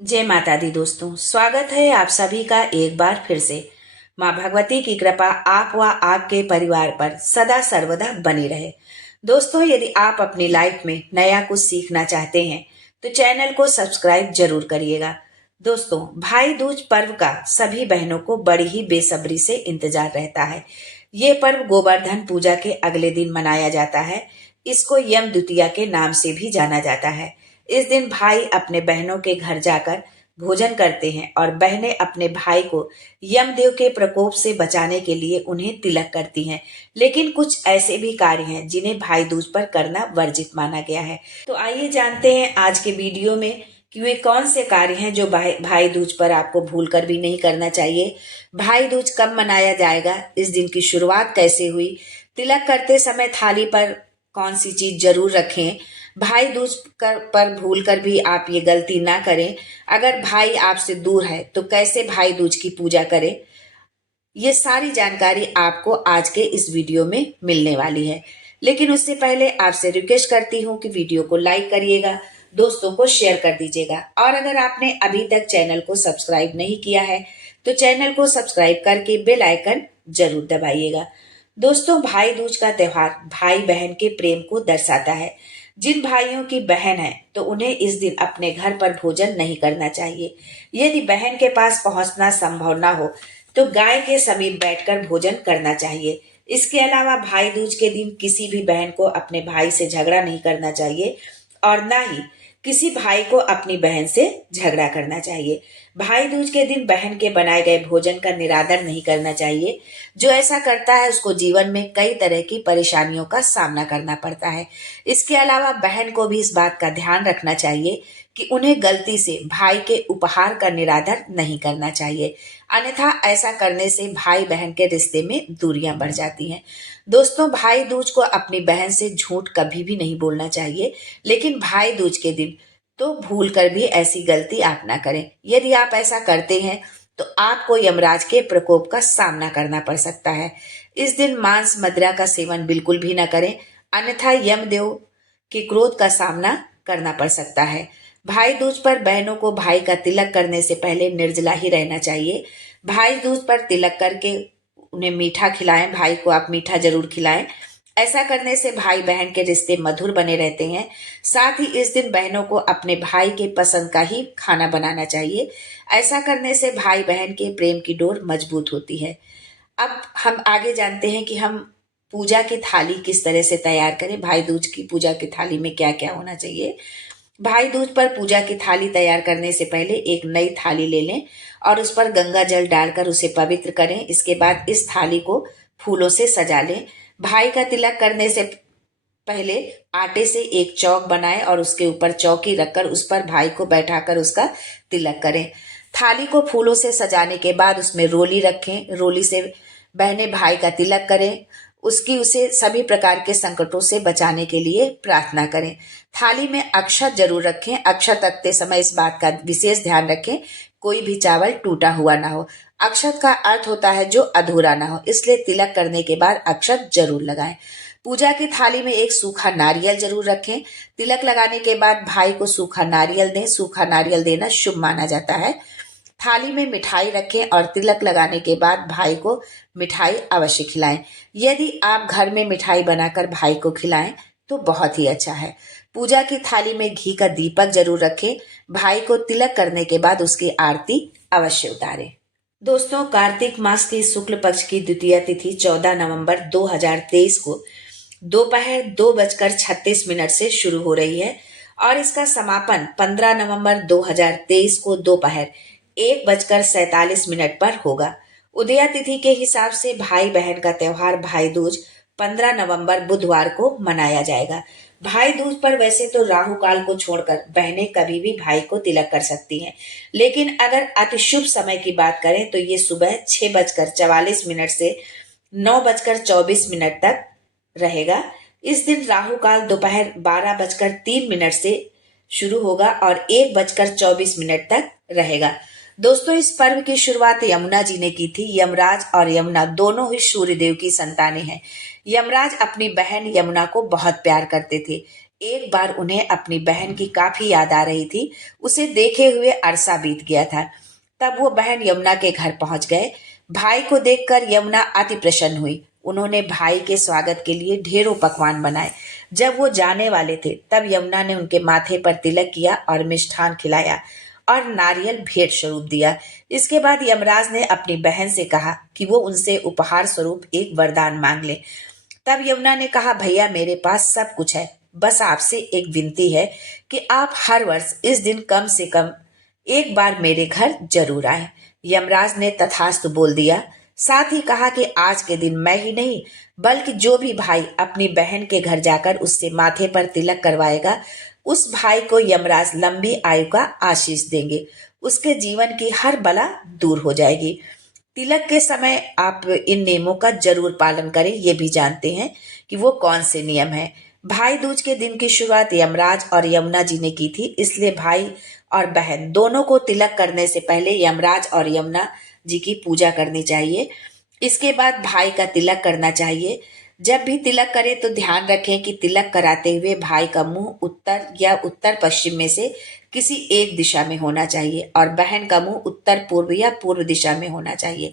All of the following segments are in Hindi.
जय माता दी दोस्तों, स्वागत है आप सभी का एक बार फिर से। माँ भगवती की कृपा आप व आपके परिवार पर सदा सर्वदा बनी रहे। दोस्तों, यदि आप अपनी लाइफ में नया कुछ सीखना चाहते हैं तो चैनल को सब्सक्राइब जरूर करिएगा। दोस्तों, भाई दूज पर्व का सभी बहनों को बड़ी ही बेसब्री से इंतजार रहता है। ये पर्व गोवर्धन पूजा के अगले दिन मनाया जाता है। इसको यम द्वितीया के नाम से भी जाना जाता है। इस दिन भाई अपने बहनों के घर जाकर भोजन करते हैं और बहनें अपने भाई को यमदेव के प्रकोप से बचाने के लिए उन्हें तिलक करती हैं। लेकिन कुछ ऐसे भी कार्य हैं जिन्हें भाई दूज पर करना वर्जित माना गया है। तो आइए जानते हैं आज के वीडियो में कि वे कौन से कार्य हैं जो भाई दूज पर आपको भूलकर भी नहीं करना चाहिए। भाई दूज कब मनाया जाएगा, इस दिन की शुरुआत कैसे हुई, तिलक करते समय थाली पर कौन सी चीज जरूर रखें, भाई दूज पर भूल कर भी आप ये गलती ना करें, अगर भाई आपसे दूर है तो कैसे भाई दूज की पूजा करें, ये सारी जानकारी आपको आज के इस वीडियो में मिलने वाली है। लेकिन उससे पहले आपसे रिक्वेस्ट करती हूँ कि वीडियो को लाइक करिएगा, दोस्तों को शेयर कर दीजिएगा और अगर आपने अभी तक चैनल को सब्सक्राइब नहीं किया है तो चैनल को सब्सक्राइब करके बेल आइकन जरूर दबाइएगा। दोस्तों, भाई दूज का त्योहार भाई बहन के प्रेम को दर्शाता है। जिन भाइयों की बहन है तो उन्हें इस दिन अपने घर पर भोजन नहीं करना चाहिए। यदि बहन के पास पहुंचना संभव ना हो तो गाय के समीप बैठकर भोजन करना चाहिए। इसके अलावा भाई दूज के दिन किसी भी बहन को अपने भाई से झगड़ा नहीं करना चाहिए और ना ही किसी भाई को अपनी बहन से झगड़ा करना चाहिए। भाई दूज के दिन बहन के बनाए गए भोजन का निरादर नहीं करना चाहिए। जो ऐसा करता है उसको जीवन में कई तरह की परेशानियों का सामना करना पड़ता है। इसके अलावा बहन को भी इस बात का ध्यान रखना चाहिए कि उन्हें गलती से भाई के उपहार का निरादर नहीं करना चाहिए, अन्यथा ऐसा करने से भाई बहन के रिश्ते में दूरियां बढ़ जाती हैं। दोस्तों, भाई दूज को अपनी बहन से झूठ कभी भी नहीं बोलना चाहिए, लेकिन भाई दूज के दिन तो भूल कर भी ऐसी गलती आप ना करें। यदि आप ऐसा करते हैं तो आपको यमराज के प्रकोप का सामना करना पड़ सकता है। इस दिन मांस मदिरा का सेवन बिल्कुल भी ना करें, अन्यथा यमदेव के क्रोध का सामना करना पड़ सकता है। भाई दूज पर बहनों को भाई का तिलक करने से पहले निर्जला ही रहना चाहिए। भाई दूज पर तिलक करके उन्हें मीठा खिलाएं, भाई को आप मीठा जरूर खिलाएं। ऐसा करने से भाई बहन के रिश्ते मधुर बने रहते हैं। साथ ही इस दिन बहनों को अपने भाई के पसंद का ही खाना बनाना चाहिए। ऐसा करने से भाई बहन के प्रेम की डोर मजबूत होती है। अब हम आगे जानते हैं कि हम पूजा की थाली किस तरह से तैयार करें। भाई दूज की पूजा की थाली में क्या क्या होना चाहिए। भाई दूज पर पूजा की थाली तैयार करने से पहले एक नई थाली ले लें और उस पर गंगा जल डालकर उसे पवित्र करें। इसके बाद इस थाली को फूलों से सजा लें। भाई का तिलक करने से पहले आटे से एक चौक बनाएं और उसके ऊपर चौकी रखकर उस पर भाई को बैठाकर उसका तिलक करें। थाली को फूलों से सजाने के बाद उसमें रोली रखें। रोली से बहनें भाई का तिलक करें, उसकी उसे सभी प्रकार के संकटों से बचाने के लिए प्रार्थना करें। थाली में अक्षत जरूर रखें। अक्षत रखते समय इस बात का विशेष ध्यान रखें कोई भी चावल टूटा हुआ ना हो। अक्षत का अर्थ होता है जो अधूरा ना हो, इसलिए तिलक करने के बाद अक्षत जरूर लगाएं। पूजा की थाली में एक सूखा नारियल जरूर रखें। तिलक लगाने के बाद भाई को सूखा नारियल दें। सूखा नारियल देना शुभ माना जाता है। थाली में मिठाई रखें और तिलक लगाने के बाद भाई को मिठाई अवश्य खिलाएं। यदि आप घर में मिठाई बनाकर भाई को खिलाएं तो बहुत ही अच्छा है। पूजा की थाली में घी का दीपक जरूर रखें। भाई को तिलक करने के बाद उसकी आरती अवश्य उतारें। दोस्तों, कार्तिक मास की शुक्ल पक्ष की द्वितीय तिथि 14 नवंबर 2023 को दोपहर 2:36 से शुरू हो रही है और इसका समापन 15 नवंबर 2023 को दोपहर 1:47 पर होगा। उदया तिथि के हिसाब से भाई बहन का त्योहार भाई दूज 15 नवंबर बुधवार को मनाया जाएगा। भाई दूज पर वैसे तो राहु काल को छोड़कर बहनें कभी भी भाई को तिलक कर सकती हैं, लेकिन अगर अति शुभ समय की बात करें तो ये सुबह 6:44 से 9:24 तक रहेगा। इस दिन राहु काल दोपहर 12:03 से शुरू होगा और 1:24 तक रहेगा। दोस्तों, इस पर्व की शुरुआत यमुना जी ने की थी। यमराज और यमुना दोनों ही सूर्य देव की संतानें हैं। यमराज अपनी बहन यमुना को बहुत प्यार करते थे, एक बार उन्हें अपनी बहन की काफी याद आ रही थी। उसे देखे हुए अरसा बीत गया था। तब वो बहन यमुना के घर पहुंच गए। भाई को देखकर यमुना अति प्रसन्न हुई। उन्होंने भाई के स्वागत के लिए ढेरों पकवान बनाए। जब वो जाने वाले थे तब यमुना ने उनके माथे पर तिलक किया और मिष्ठान खिलाया और नारियल भेंट स्वरूप दिया। इसके बाद यमराज ने अपनी बहन से कहा कि वो उनसे उपहार स्वरूप एक वरदान मांग ले। तब यमुना ने कहा, भैया मेरे पास सब कुछ है, बस आपसे एक विनती है कि आप हर वर्ष इस दिन कम से कम एक बार मेरे घर जरूर आए। यमराज ने तथास्तु बोल दिया। साथ ही कहा कि आज के दिन मैं ही नहीं बल्कि जो भी भाई अपनी बहन के घर जाकर उससे माथे पर तिलक करवाएगा उस भाई को यमराज लंबी आयु का आशीष देंगे। उसके जीवन की हर बला दूर हो जाएगी। तिलक के समय आप इन नियमों का जरूर पालन करें। ये भी जानते हैं कि वो कौन से नियम हैं। भाई दूज के दिन की शुरुआत यमराज और यमुना जी ने की थी, इसलिए भाई और बहन दोनों को तिलक करने से पहले यमराज और यमुना जी की पूजा करनी चाहिए। इसके बाद भाई का तिलक करना चाहिए। जब भी तिलक करें तो ध्यान रखें कि तिलक कराते हुए भाई का मुंह उत्तर या उत्तर पश्चिम में से किसी एक दिशा में होना चाहिए और बहन का मुंह उत्तर पूर्व या पूर्व दिशा में होना चाहिए।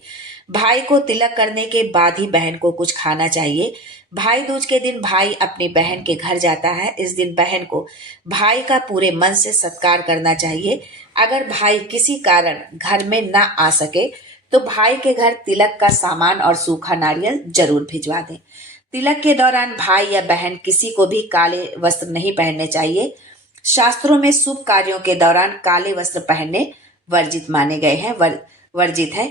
भाई को तिलक करने के बाद ही बहन को कुछ खाना चाहिए। भाई दूज के दिन भाई अपनी बहन के घर जाता है। इस दिन बहन को भाई का पूरे मन से सत्कार करना चाहिए। अगर भाई किसी कारण घर में ना आ सके तो भाई के घर तिलक का सामान और सूखा नारियल जरूर भिजवा दें। तिलक के दौरान भाई या बहन किसी को भी काले वस्त्र नहीं पहनने चाहिए। शास्त्रों में शुभ कार्यों के दौरान काले वस्त्र पहनने वर्जित माने गए हैं, वर्जित है।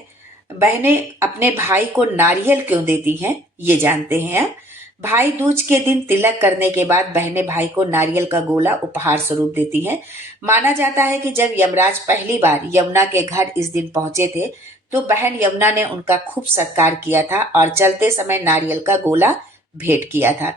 बहनें अपने भाई को नारियल क्यों देती हैं ये जानते हैं आप। भाई दूज के दिन तिलक करने के बाद बहनें भाई को नारियल का गोला उपहार स्वरूप देती हैं। माना जाता है कि जब यमराज पहली बार यमुना के घर इस दिन पहुंचे थे तो बहन यमुना ने उनका खूब सत्कार किया था और चलते समय नारियल का गोला भेंट किया था।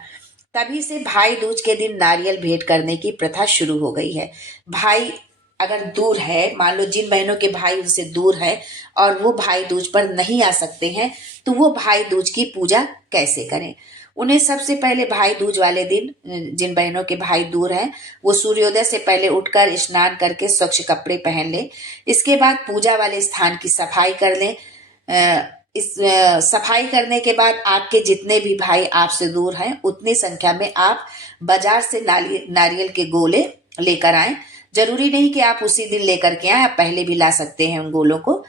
तभी से भाई दूज के दिन नारियल भेंट करने की प्रथा शुरू हो गई है। भाई अगर दूर है, मान लो जिन बहनों के भाई उनसे दूर है और वो भाई दूज पर नहीं आ सकते हैं तो वो भाई दूज की पूजा कैसे करें। उन्हें सबसे पहले भाई दूज वाले दिन जिन बहनों के भाई दूर हैं वो सूर्योदय से पहले उठकर स्नान करके स्वच्छ कपड़े पहन लें। इसके बाद पूजा वाले स्थान की सफाई कर लें। इस सफाई करने के बाद आपके जितने भी भाई आपसे दूर हैं उतनी संख्या में आप बाजार से नारियल के गोले लेकर आएं। जरूरी नहीं कि आप उसी दिन लेकर के आए, आप पहले भी ला सकते हैं उन गोलों को।